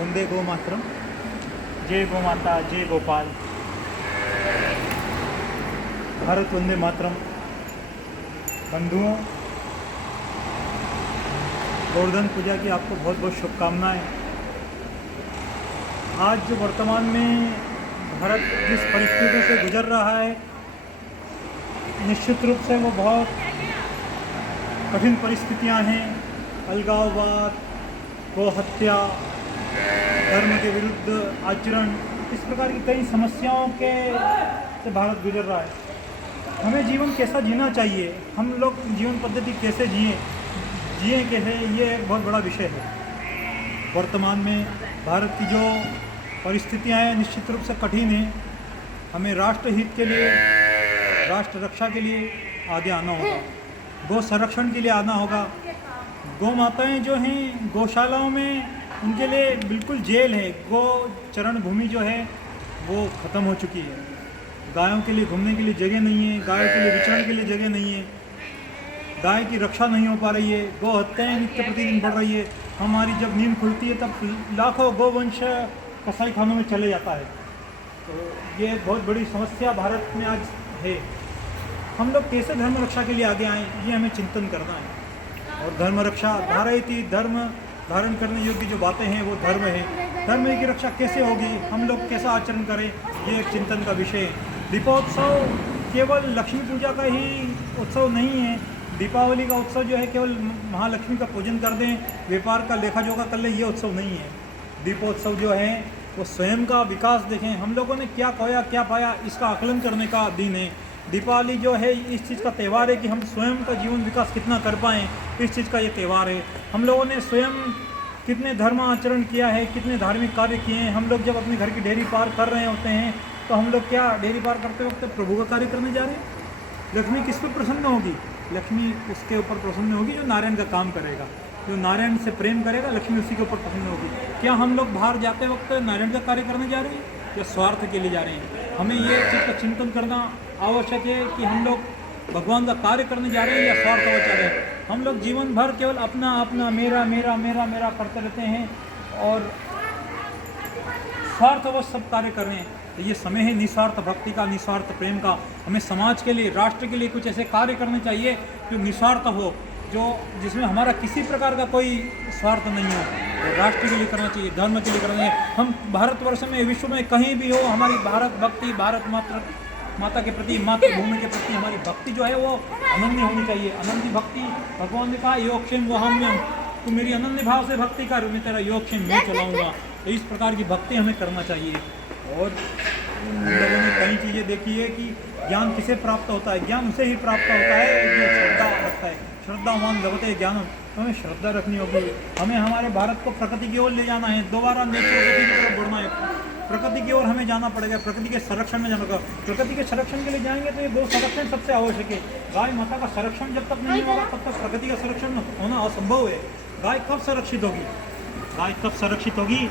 वंदे गो मातरम। जय गो माता, जय गोपाल। भारत वंदे मातरम। बंधुओं, गोवर्धन पूजा की आपको बहुत बहुत शुभकामनाएं। आज जो वर्तमान में भारत जिस परिस्थितियों से गुजर रहा है, निश्चित रूप से वो बहुत कठिन परिस्थितियां हैं। अलगाववाद, गोहत्या, धर्म के विरुद्ध आचरण, इस प्रकार की कई समस्याओं के से भारत गुजर रहा है। हमें जीवन कैसा जीना चाहिए, हम लोग जीवन पद्धति कैसे जिए कैसे, ये एक बहुत बड़ा विषय है। वर्तमान में भारत की जो परिस्थितियां हैं निश्चित रूप से कठिन है। हमें राष्ट्र हित के लिए, राष्ट्र रक्षा के लिए आगे आना होगा, गौ संरक्षण के लिए आना होगा। गौ माताएँ जो हैं गौशालाओं में, उनके लिए बिल्कुल जेल है। गो चरण भूमि जो है वो ख़त्म हो चुकी है। गायों के लिए घूमने के लिए जगह नहीं है, गायों के लिए विचरण के लिए जगह नहीं है, गाय की रक्षा नहीं हो पा रही है, गौ हत्याएँ नित्य प्रतिदिन बढ़ रही है। हमारी जब नींद खुलती है तब लाखों गोवंश कसाई खानों में चले जाता है। तो ये बहुत बड़ी समस्या भारत में आज है। हम लोग कैसे धर्म रक्षा के लिए आगे आएँ, ये हमें चिंतन करना है। और धर्म रक्षा धारयति, धर्म धारण करने योग्य जो बातें हैं वो धर्म है। धर्म की रक्षा कैसे होगी, हम लोग कैसा आचरण करें, ये एक चिंतन का विषय है। दीपोत्सव केवल लक्ष्मी पूजा का ही उत्सव नहीं है। दीपावली का उत्सव जो है केवल महालक्ष्मी का पूजन कर दें, व्यापार का लेखा जोखा कर लें, ये उत्सव नहीं है। दीपोत्सव जो है वो स्वयं का विकास देखें, हम लोगों ने क्या खोया क्या पाया, इसका आकलन करने का दिन है। दीपावली जो है इस चीज़ का त्यौहार है कि हम स्वयं का जीवन विकास कितना कर पाएँ, इस चीज़ का ये त्यौहार है। हम लोगों ने स्वयं कितने धर्म आचरण किया है, कितने धार्मिक कार्य किए हैं। हम लोग जब अपने घर की डेयरी पार कर रहे होते हैं तो हम लोग क्या डेयरी पार करते वक्त प्रभु का कार्य करने जा रहे हैं। लक्ष्मी किस पर प्रसन्न होगी? लक्ष्मी उसके ऊपर प्रसन्न होगी जो नारायण का काम करेगा, जो नारायण से प्रेम करेगा, लक्ष्मी उसी के ऊपर प्रसन्न होगी। क्या हम लोग बाहर जाते वक्त नारायण का कार्य करने जा रहे हैं या स्वार्थ के लिए जा रहे हैं? हमें ये चीज़ का चिंतन करना आवश्यक है कि हम लोग भगवान का कार्य करने जा रहे हैं या स्वार्थ हो जा रहे हैं। हम लोग जीवन भर केवल अपना अपना मेरा मेरा मेरा मेरा करते रहते हैं और स्वार्थवश सब कार्य कर रहे हैं। तो ये समय है निस्वार्थ भक्ति का, निस्वार्थ प्रेम का। हमें समाज के लिए, राष्ट्र के लिए कुछ ऐसे कार्य करने चाहिए जो निस्वार्थ हो, जो जिसमें हमारा किसी प्रकार का कोई स्वार्थ नहीं हो। तो राष्ट्र के लिए करना चाहिए, धर्म के लिए करना चाहिए। हम भारतवर्ष में, विश्व में कहीं भी हो, हमारी भारत भक्ति, भारत माता के प्रति, मातृभूमि के प्रति हमारी भक्ति जो है वो अनन्य होनी चाहिए। अनन्य भक्ति, भगवान ने कहा योगक्षेम वहाम्यम, तू मेरी अनन्य भाव से भक्ति कर, मैं तेरा योगक्षेम नहीं चलाऊंगा। तो इस प्रकार की भक्ति हमें करना चाहिए। और लोगों ने कई चीज़ें देखी है कि ज्ञान किसे प्राप्त होता है। ज्ञान उसे ही प्राप्त होता है जो श्रद्धा रखता है। श्रद्धावान लभते ज्ञानम, तो हमें श्रद्धा रखनी होगी। हमें हमारे भारत को प्रकृति की ओर ले जाना है, दोबारा नेचुरोपैथी की तरफ बढ़ना है। प्रकृति की ओर हमें जाना पड़ेगा, प्रकृति के संरक्षण में जाना पड़ेगा। प्रकृति के संरक्षण के लिए जाएंगे तो ये गौ संरक्षण सबसे आवश्यक है। गाय माता का संरक्षण जब तक नहीं होगा तब तक प्रकृति का संरक्षण होना असंभव है। गाय कब संरक्षित होगी? गाय कब संरक्षित होगी?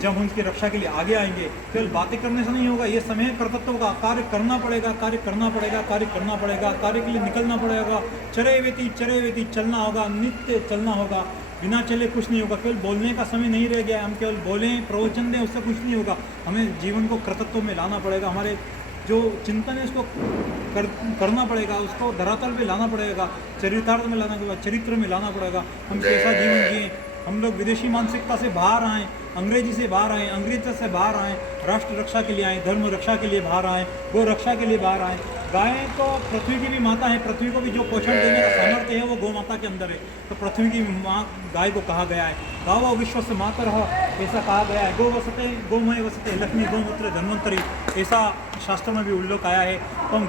जब हम उसकी रक्षा के लिए आगे आएंगे। केवल बातें करने से नहीं होगा, ये समय कर्तव्य का कार्य करना पड़ेगा, कार्य करना पड़ेगा, कार्य करना पड़ेगा, कार्य के लिए निकलना पड़ेगा। चरे वेती चलना होगा, नित्य चलना होगा। बिना चले कुछ नहीं होगा। केवल बोलने का समय नहीं रह गया, हम केवल बोलें, प्रवचन दें, उससे कुछ नहीं होगा। हमें जीवन को कर्तव्य में लाना पड़ेगा। हमारे जो चिंतन है उसको करना पड़ेगा, उसको धरातल पे लाना पड़ेगा, चरितार्थ में लाना पड़ेगा, चरित्र में लाना पड़ेगा। हम कैसा जीवन जिए। हम लोग विदेशी मानसिकता से बाहर आएँ, अंग्रेजी से बाहर आएँ, अंग्रेजता से बाहर आएँ, राष्ट्र रक्षा के लिए आएँ, धर्म रक्षा के लिए बाहर आएँ, गो रक्षा के लिए बाहर आएँ। गायें तो पृथ्वी की भी माता है, पृथ्वी को भी जो पोषण देने का सामर्थ्य है वो गौ माता के अंदर है। तो पृथ्वी की माँ गाय को कहा गया है, गावो विश्व से मातरः, ऐसा कहा गया है। गो वसते, गोमय वसते, लक्ष्मी गोमूत्र धन्वंतरी, ऐसा शास्त्रों में भी उल्लेख आया है। तो हम